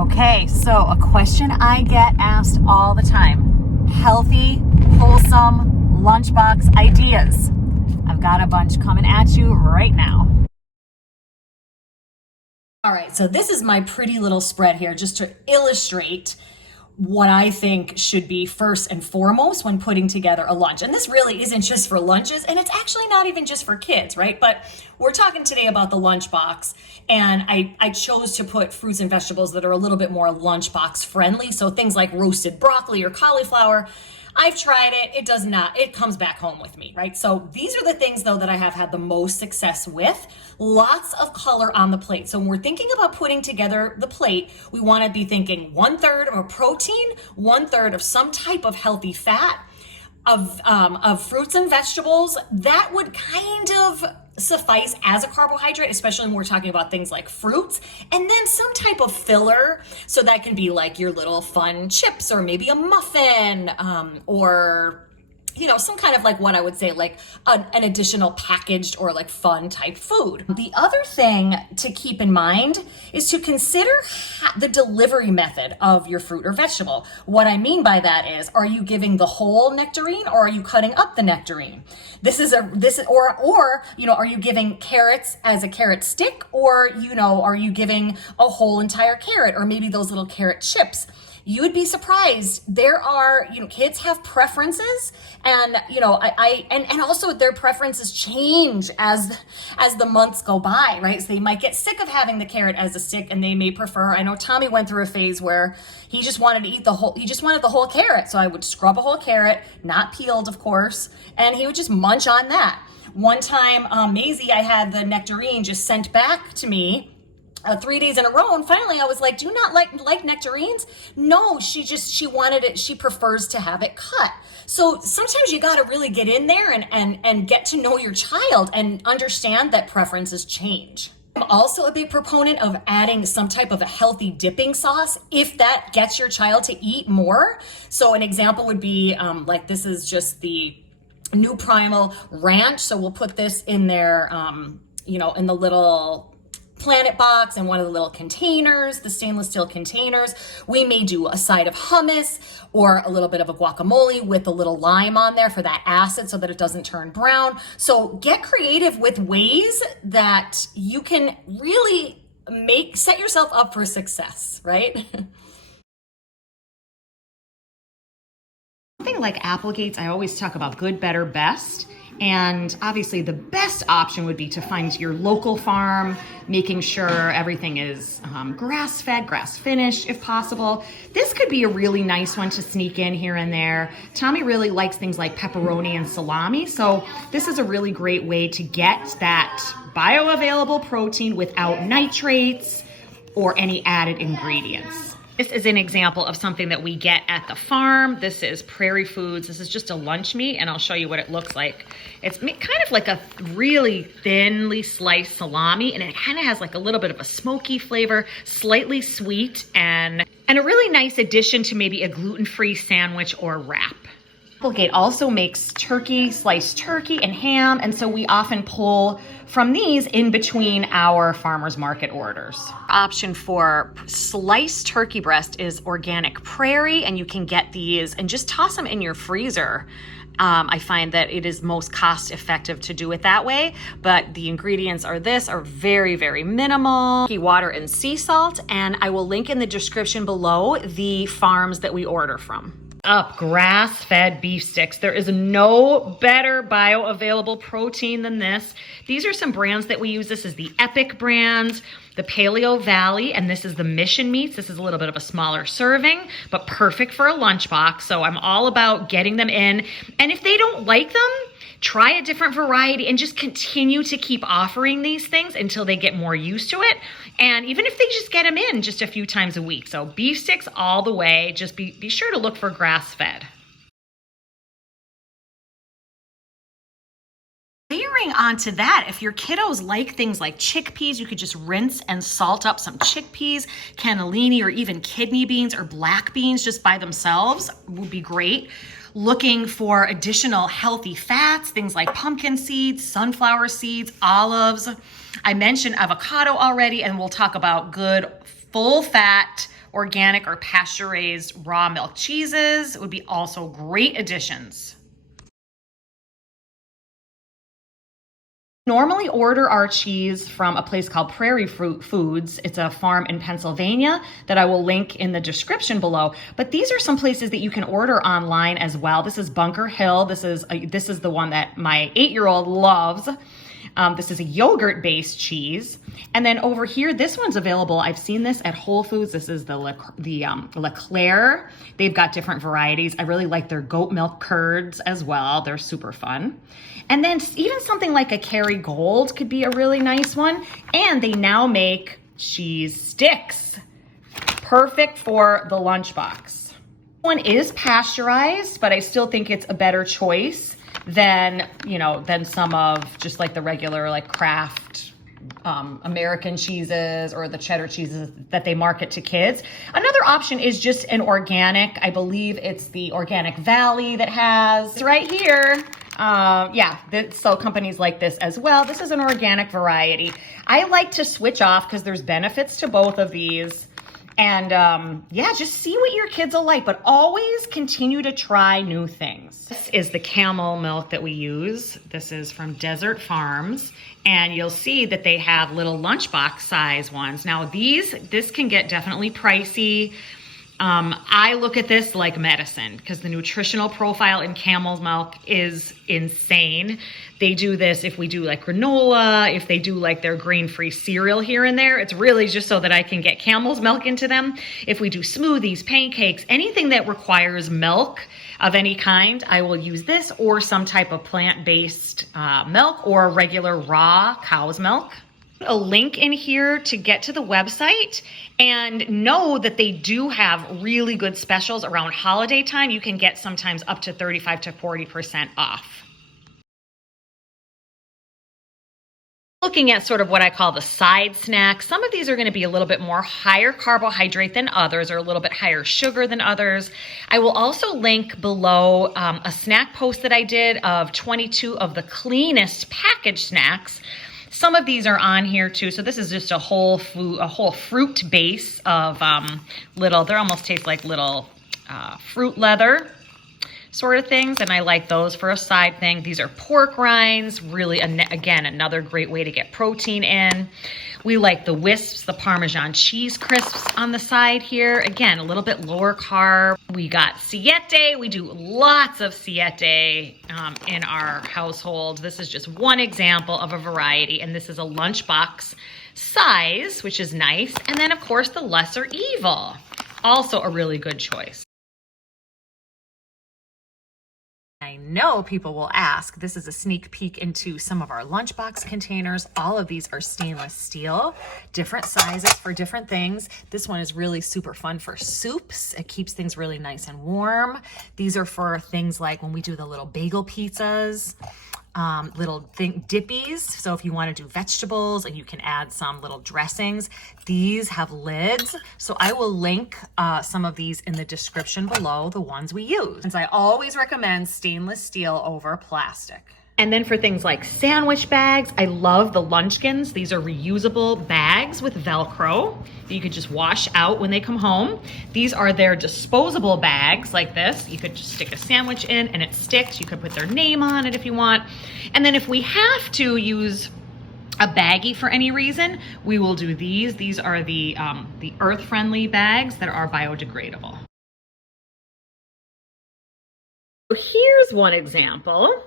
Okay, so a question I get asked all the time. Healthy, wholesome lunchbox ideas. I've got a bunch coming at you right now. All right, so this is my pretty little spread here just to illustrate what I think should be first and foremost when putting together a lunch. And this really isn't just for lunches, and it's actually not even just for kids, right? But we're talking today about the lunchbox, and I chose to put fruits and vegetables that are a little bit more lunchbox friendly. So things like roasted broccoli or cauliflower. I've tried it. It does not, it comes back home with me, right? So these are the things though that I have had the most success with. Lots of color on the plate. So when we're thinking about putting together the plate, we want to be thinking 1/3 of protein, 1/3 of some type of healthy fat, of fruits and vegetables. That would kind of suffice as a carbohydrate, especially when we're talking about things like fruits, and then some type of filler. So that can be like your little fun chips, or maybe a muffin, or some kind of like what I would say like an additional packaged or like fun type food. The other thing to keep in mind is to consider the delivery method of your fruit or vegetable. What I mean by that is, are you giving the whole nectarine, or are you cutting up the nectarine? Are you giving carrots as a carrot stick, or are you giving a whole entire carrot, or maybe those little carrot chips? You would be surprised. There are, kids have preferences, and and also their preferences change as the months go by, right? So they might get sick of having the carrot as a stick, and they may prefer. I know Tommy went through a phase where he just wanted to eat he just wanted the whole carrot. So I would scrub a whole carrot, not peeled, of course, and he would just munch on that. One time, Maisie, I had the nectarine just sent back to me 3 days in a row, and finally I was like, do you not like nectarines? No, she wanted it. She prefers to have it cut. So sometimes you got to really get in there and get to know your child and understand that preferences change. I'm also a big proponent of adding some type of a healthy dipping sauce if that gets your child to eat more. So an example would be like, this is just the new Primal Ranch. So we'll put this in there, in the little Planet box and one of the little containers, the stainless steel containers. We may do a side of hummus or a little bit of a guacamole with a little lime on there for that acid so that it doesn't turn brown. So get creative with ways that you can really set yourself up for success, right? Something like Applegates, I always talk about good, better, best. And obviously the best option would be to find your local farm, making sure everything is grass-fed, grass-finished if possible. This could be a really nice one to sneak in here and there. Tommy really likes things like pepperoni and salami, so this is a really great way to get that bioavailable protein without nitrates or any added ingredients. This is an example of something that we get at the farm. This is Prairie Foods. This is just a lunch meat, and I'll show you what it looks like. It's kind of like a really thinly sliced salami, and it kind of has like a little bit of a smoky flavor, slightly sweet, and a really nice addition to maybe a gluten-free sandwich or wrap. Applegate also makes turkey, sliced turkey and ham, and so we often pull from these in between our farmers market orders. Option for sliced turkey breast is organic Prairie, and you can get these and just toss them in your freezer. I find that it is most cost effective to do it that way, but the ingredients are very, very minimal. Water and sea salt, and I will link in the description below the farms that we order from. Grass-fed beef sticks. There is no better bioavailable protein than this. These are some brands that we use. This is the Epic brand, the Paleo Valley, and this is the Mission Meats. This is a little bit of a smaller serving, but perfect for a lunchbox. So I'm all about getting them in. And if they don't like them, try a different variety and just continue to keep offering these things until they get more used to it. And even if they just get them in just a few times a week. So beef sticks all the way. Just be sure to look for grass-fed. Layering onto that, if your kiddos like things like chickpeas, you could just rinse and salt up some chickpeas, cannellini, or even kidney beans or black beans just by themselves would be great. Looking for additional healthy fats, things like pumpkin seeds, sunflower seeds, olives. I mentioned avocado already, and we'll talk about good full fat organic or pasture-raised raw milk cheeses would be also great additions. Normally order our cheese from a place called Prairie Fruit Foods. It's a farm in Pennsylvania that I will link in the description below. But these are some places that you can order online as well. This is Bunker Hill. This is the one that my 8-year-old loves. This is a yogurt-based cheese. And then over here, this one's available. I've seen this at Whole Foods. This is the Clare. They've got different varieties. I really like their goat milk curds as well. They're super fun. And then even something like a Kerrygold could be a really nice one. And they now make cheese sticks. Perfect for the lunchbox. One is pasteurized, but I still think it's a better choice than some of just like the regular like Kraft American cheeses or the cheddar cheeses that they market to kids. Another option is just an organic. I believe it's the Organic Valley that has it's right here. So companies like this as well. This is an organic variety. I like to switch off because there's benefits to both of these. And just see what your kids will like, but always continue to try new things. This is the camel milk that we use. This is from Desert Farms, and you'll see that they have little lunchbox size ones. Now this can get definitely pricey. I look at this like medicine because the nutritional profile in camel's milk is insane. They do this if we do like granola, if they do like their grain-free cereal here and there. It's really just so that I can get camel's milk into them. If we do smoothies, pancakes, anything that requires milk of any kind, I will use this or some type of plant-based milk or regular raw cow's milk. A link in here to get to the website, and know that they do have really good specials around holiday time. You can get sometimes up to 35 to 40% off. Looking at sort of what I call the side snacks, some of these are going to be a little bit more higher carbohydrate than others, or a little bit higher sugar than others. I will also link below a snack post that I did of 22 of the cleanest packaged snacks. Some of these are on here too. So this is just a whole fruit base of they almost taste like little fruit leather sort of things. And I like those for a side thing. These are pork rinds, really, again, another great way to get protein in. We like the Wisps, the Parmesan cheese crisps on the side here. Again, a little bit lower carb. We got Siete. We do lots of Siete in our household. This is just one example of a variety, and this is a lunchbox size, which is nice. And then, of course, the Lesser Evil, also a really good choice. I know people will ask, this is a sneak peek into some of our lunchbox containers. All of these are stainless steel, different sizes for different things. This one is really super fun for soups. It keeps things really nice and warm. These are for things like when we do the little bagel pizzas, dippies. So if you want to do vegetables and you can add some little dressings, these have lids. So I will link some of these in the description below, the ones we use. Since I always recommend stainless steel over plastic. And then for things like sandwich bags, I love the Lunchkins. These are reusable bags with Velcro that you could just wash out when they come home. These are their disposable bags like this. You could just stick a sandwich in and it sticks. You could put their name on it if you want. And then if we have to use a baggie for any reason, we will do these. These are the earth-friendly bags that are biodegradable. So here's one example.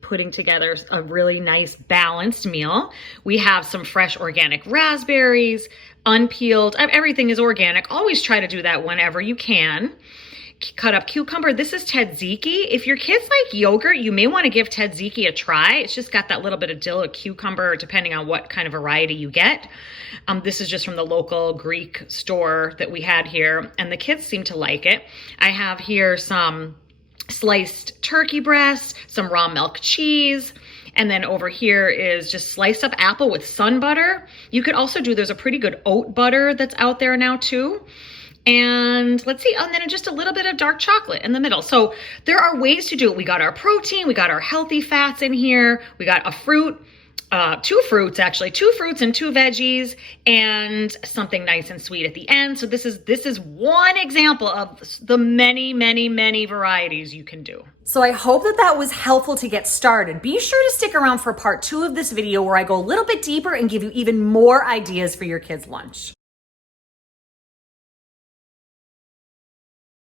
Putting together a really nice balanced meal. We have some fresh organic raspberries, unpeeled, everything is organic. Always try to do that whenever you can. Cut up cucumber. This is tzatziki. If your kids like yogurt, you may want to give tzatziki a try. It's just got that little bit of dill or cucumber, depending on what kind of variety you get. This is just from the local Greek store that we had here, and the kids seem to like it. I have here some sliced turkey breast, some raw milk cheese, and then over here is just sliced up apple with sun butter. You could also do, there's a pretty good oat butter that's out there now too. And let's see, and then just a little bit of dark chocolate in the middle. So there are ways to do it. We got our protein, we got our healthy fats in here, we got a fruit, two fruits actually, two fruits and two veggies, and something nice and sweet at the end. So this is one example of the many varieties you can do. So I hope that was helpful to get started. Be sure to stick around for part 2 of this video where I go a little bit deeper and give you even more ideas for your kids' lunch.